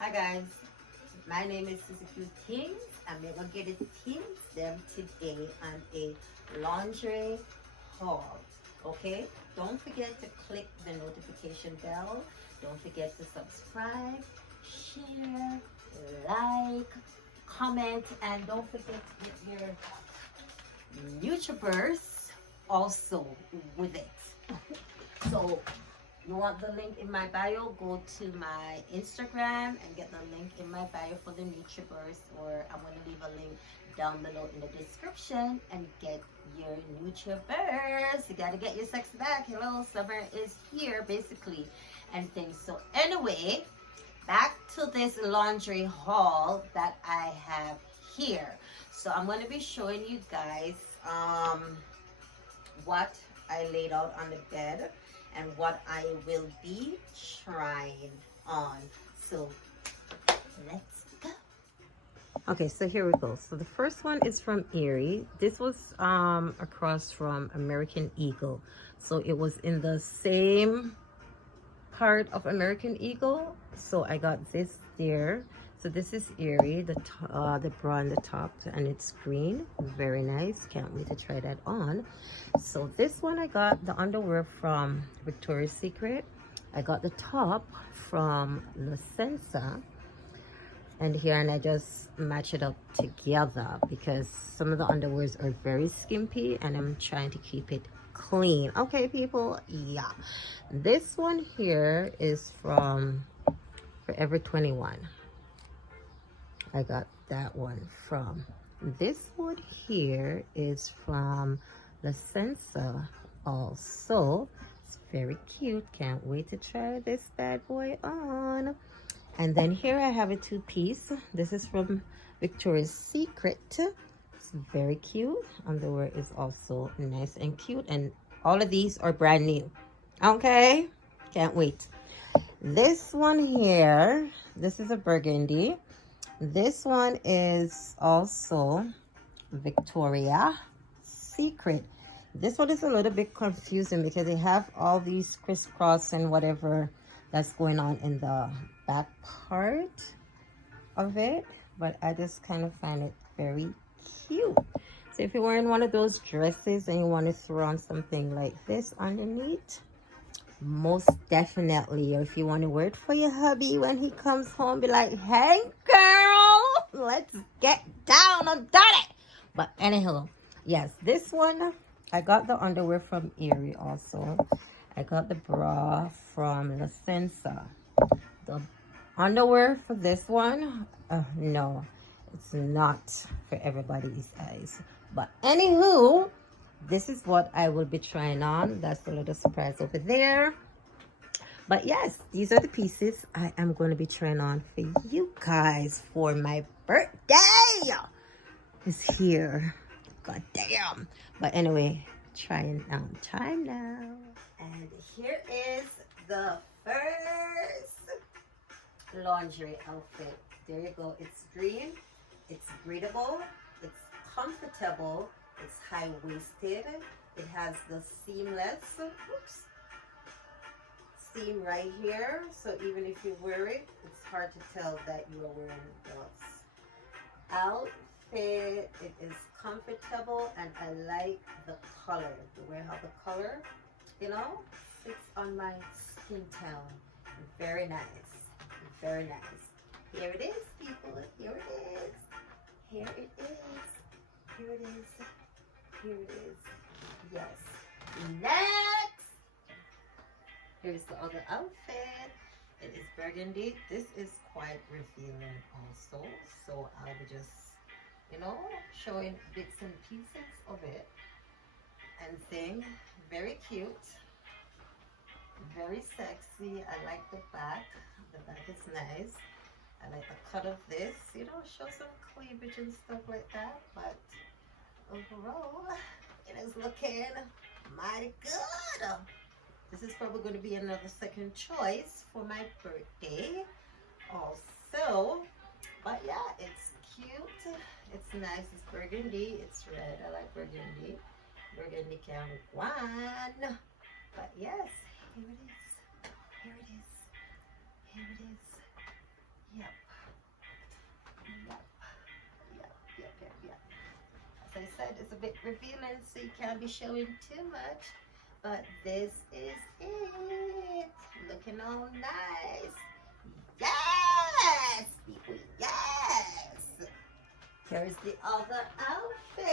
Hi guys, my name is SuzieQ QTingz, and we're gonna get it things them today on a lingerie haul. Okay, don't forget to click the notification bell. Don't forget to subscribe, share, like, comment, and don't forget to get your YouTubers also with it. So you want the link in my bio, go to my Instagram and get the link in my bio for the YouTubers, or I'm going to leave a link down below in the description and get your YouTubers. You got to get your sex back. Hello, summer is here basically and things. So anyway, back to this lingerie haul that I have here. So I'm going to be showing you guys what I laid out on the bed and what I will be trying on. So let's go. Okay, so here we go. So the first one is from LINGERIE. This was across from American Eagle. So it was in the same part of American Eagle. So I got this there. So this is LINGERIE, the bra on the top, and it's green. Very nice. Can't wait to try that on. So this one I got the underwear from Victoria's Secret. I got the top from LINGERIE. And here, and I just match it up together because some of the underwears are very skimpy and I'm trying to keep it clean. Okay, people, yeah. This one here is from Forever 21. I got that one from. This one here is from LINGERIE also. It's very cute. Can't wait to try this bad boy on. And then here I have a two-piece. This is from Victoria's Secret. It's very cute. Underwear is also nice and cute. And all of these are brand new. Okay? Can't wait. This one here, this is a burgundy. This one is also Victoria's Secret. This one is a little bit confusing because they have all these crisscross and whatever that's going on in the back part of it. But I just kind of find it very cute. So if you're wearing one of those dresses and you want to throw on something like this underneath, most definitely. Or if you want to wear it for your hubby when he comes home, be like, hey girl, let's get down and dirty. But anyhow, yes, this one I got the underwear from LINGERIE also. I got the bra from LINGERIE. The underwear for this one, no, it's not for everybody's eyes. But anywho, this is what I will be trying on. That's a little surprise over there. But yes, these are the pieces I am going to be trying on for you guys for my birthday. It's here. God damn. But anyway, trying on time now. And here is the first lingerie outfit. There you go. It's green. It's breathable. It's comfortable. It's high-waisted. It has the seamless seam right here. So even if you wear it, it's hard to tell that you are wearing the outfit. It is comfortable and I like the color. The way how the color, you know, sits on my skin tone. Very nice. Very nice. Here it is, people. Here it is. Here it is. Here it is. Here it is. Yes. Next. Here's the other outfit. It is burgundy. This is quite revealing also. So I'll be just, you know, showing bits and pieces of it and thing. Very cute. Very sexy. I like the back. The back is nice. I like the cut of this. You know, show some cleavage and stuff like that. But overall, it is looking mighty good. This is probably going to be another second choice for my birthday also. But yeah, it's cute. It's nice. It's burgundy. It's red. I like burgundy. Burgundy can one. But yes, here it is. Here it is. Here it is. Yep. is a bit revealing, so you can't be showing too much. But this is it. Looking all nice. Yes! People, yes! Here's the other outfit.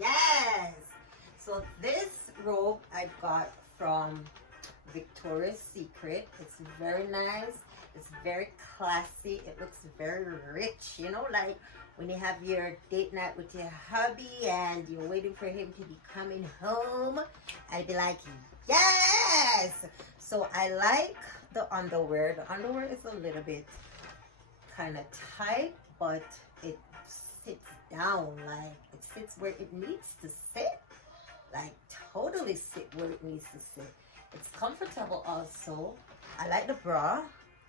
Yes! So this robe I got from Victoria's Secret. It's very nice. It's very classy. It looks very rich. You know, like when you have your date night with your hubby and you're waiting for him to be coming home. I'd be like, yes! So I like the underwear. The underwear is a little bit kind of tight, but it sits down. Like, it sits where it needs to sit. Like, totally sit where it needs to sit. It's comfortable also. I like the bra.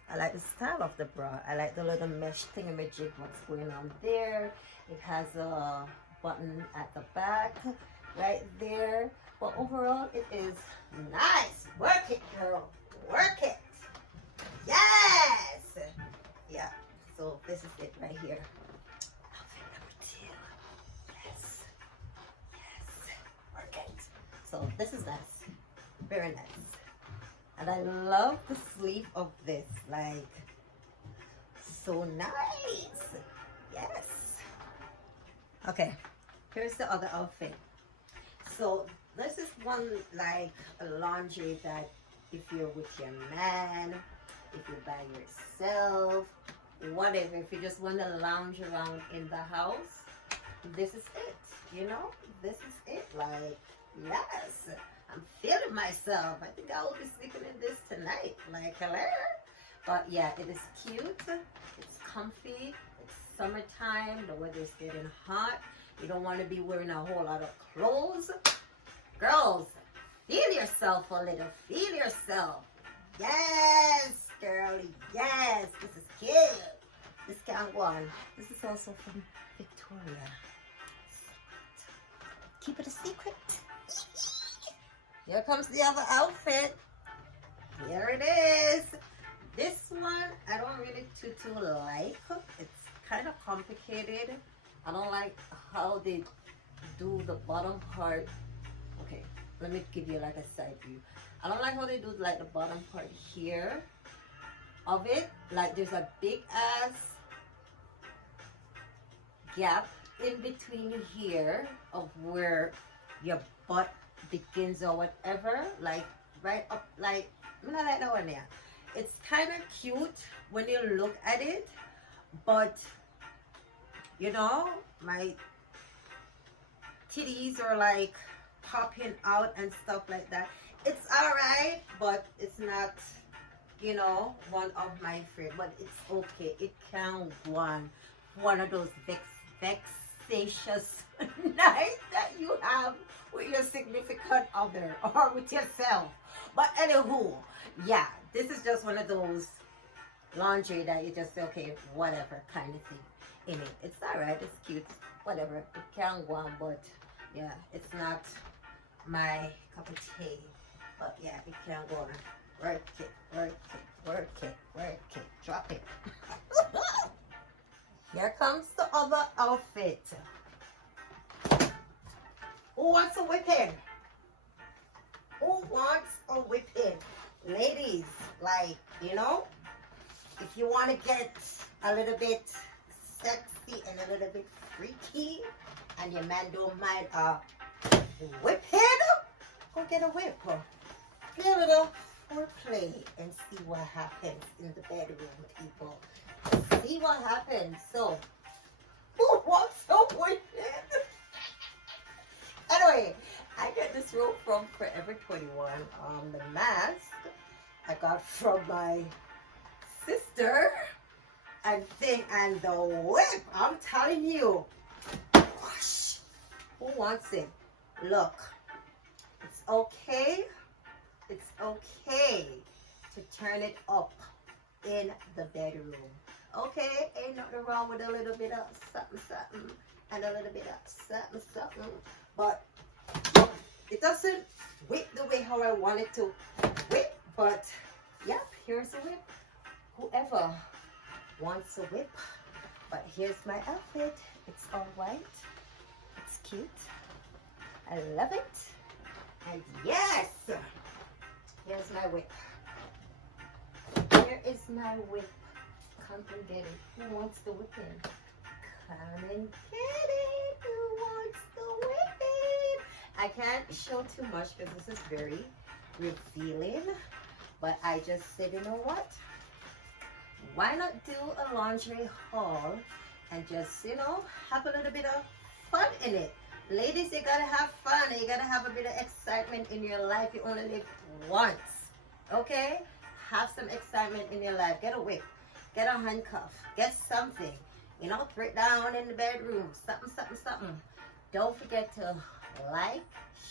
I like the style of the bra. I like the little mesh thingamajig, what's going on there. It has a button at the back right there. But overall, it is nice. Work it, girl. Work it. Yes! Yeah. So this is it right here. Outfit number 2. Yes. Yes. Work it. So this is nice. Very nice. And I love the sleeve of this. Like, so nice. Yes. Okay. Here's the other outfit. So this is one like a laundry that if you're with your man, if you're by yourself, whatever, if you just want to lounge around in the house, this is it. You know, this is it. Like, yes, I'm feeling myself. I think I will be sleeping in this tonight. Like, hello. But yeah, it is cute. It's comfy. It's summertime. The weather's getting hot. You don't want to be wearing a whole lot of clothes. Girls, feel yourself a little. Feel yourself. Yes, girlie. Yes, this is cute. This can't go on. This is also from Victoria. Keep it a secret. Here comes the other outfit. Here it is. This one, I don't really too like. It's kind of complicated. I don't like how they do the bottom part. Okay, let me give you like a side view. I don't like how they do like the bottom part here of it. Like there's a big ass gap in between here of where your butt begins or whatever. Like right up, like, I don't like that one there. It's kind of cute when you look at it, but you know, my titties are like popping out and stuff like that. It's alright, but it's not, you know, one of my favorite. But it's okay. It can one of those vexatious nights that you have with your significant other or with yourself. But anywho, yeah, this is just one of those laundry that you just say, okay, whatever kind of thing in it. It's alright, it's cute, whatever. It can go on, but yeah, it's not my cup of tea. But yeah, it can go on. Work it, work it, work it, work it, drop it. Here comes the other outfit. Who wants a whipping? Who wants a whipping? Ladies, like, you know, if you want to get a little bit sexy and a little bit freaky, and your man don't mind whipping, go get a whip. Play a little foreplay and see what happens in the bedroom, people. See what happens. So, who wants a whipping? Anyway, I get this robe from Forever 21. The mask I got from my sister, and the whip, I'm telling you. Gosh, who wants it? Look, it's okay. It's okay to turn it up in the bedroom. Okay, ain't nothing wrong with a little bit of something and a little bit of something. But it doesn't whip the way how I want it to whip. But yep, here's a whip. Whoever wants a whip, But here's my outfit. It's all white. It's cute. I love it. And yes, here's my whip. Here is my whip. Come and get it. Who wants the whipping? Come and get it. Who wants the whipping? I can't show too much because this is very revealing. But I just said, you know what? Why not do a lingerie haul and just, you know, have a little bit of fun in it. Ladies, you gotta have fun. You gotta have a bit of excitement in your life. You only live once. Okay? Have some excitement in your life. Get a whip. Get a handcuff. Get something. You know, throw it down in the bedroom. Something, something, something. Don't forget to like,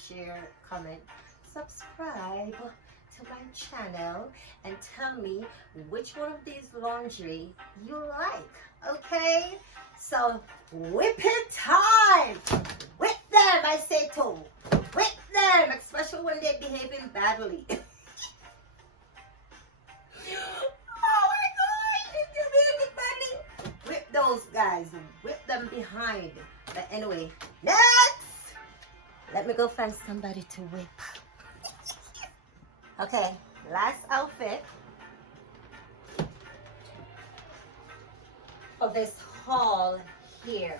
share, comment, subscribe to my channel, and tell me which one of these lingerie you like. Okay? So, whipping time! Whip them, I say to. Whip them, especially when they're behaving badly. Oh my God, if you're behaving badly, whip those guys. Whip them behind. But anyway, next! Let me go find somebody to whip. Okay, last outfit for this haul here.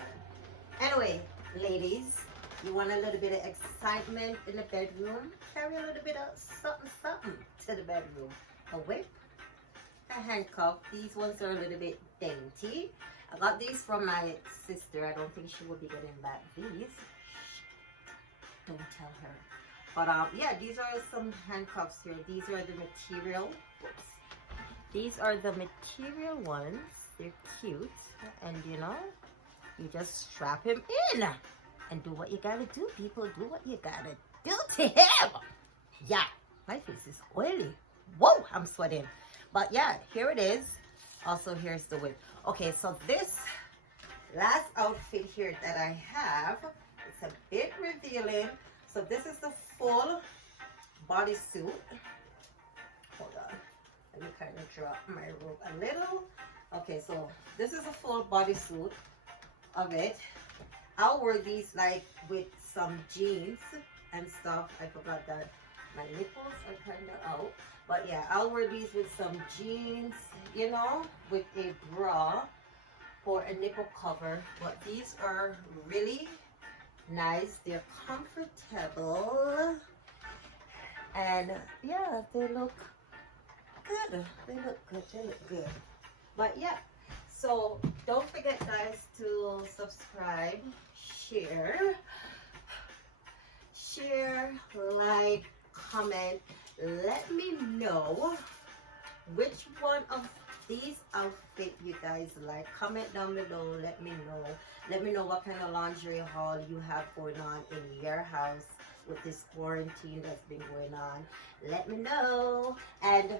Anyway, ladies, you want a little bit of excitement in the bedroom? Carry a little bit of something, something to the bedroom. A whip, a handcuff. These ones are a little bit dainty. I got these from my sister. I don't think she will be getting back these. Don't tell her. But yeah, these are some handcuffs here. These are the material. Oops. These are the material ones. They're cute. And you know, you just strap him in and do what you gotta do, people. Do what you gotta do to him. Yeah, my face is oily. Whoa, I'm sweating. But yeah, here it is. Also, here's the whip. Okay, so this last outfit here that I have, it's a bit revealing. So this is the full bodysuit. Hold on. Let me kind of drop my rope a little. Okay, so this is a full bodysuit of it. I'll wear these like with some jeans and stuff. I forgot that my nipples are kind of out. But yeah, I'll wear these with some jeans, you know, with a bra or a nipple cover. But these are really nice. They're comfortable. And yeah, they look good. They look good. They look good. But yeah, so don't forget, guys, to subscribe, share, like, comment. Let me know which one of these outfits you guys like. Comment down below. Let me know. Let me know what kind of lingerie haul you have going on in your house with this quarantine that's been going on. Let me know. And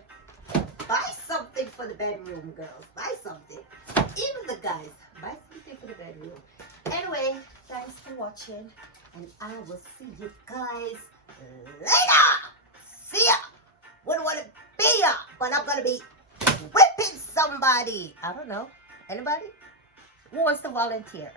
buy something for the bedroom, girls. Buy something. Even the guys. Buy something for the bedroom. Anyway, thanks for watching. And I will see you guys later. See ya. Wouldn't want to be ya, but I'm going to be whipping somebody. I don't know. Anybody? Who wants to volunteer?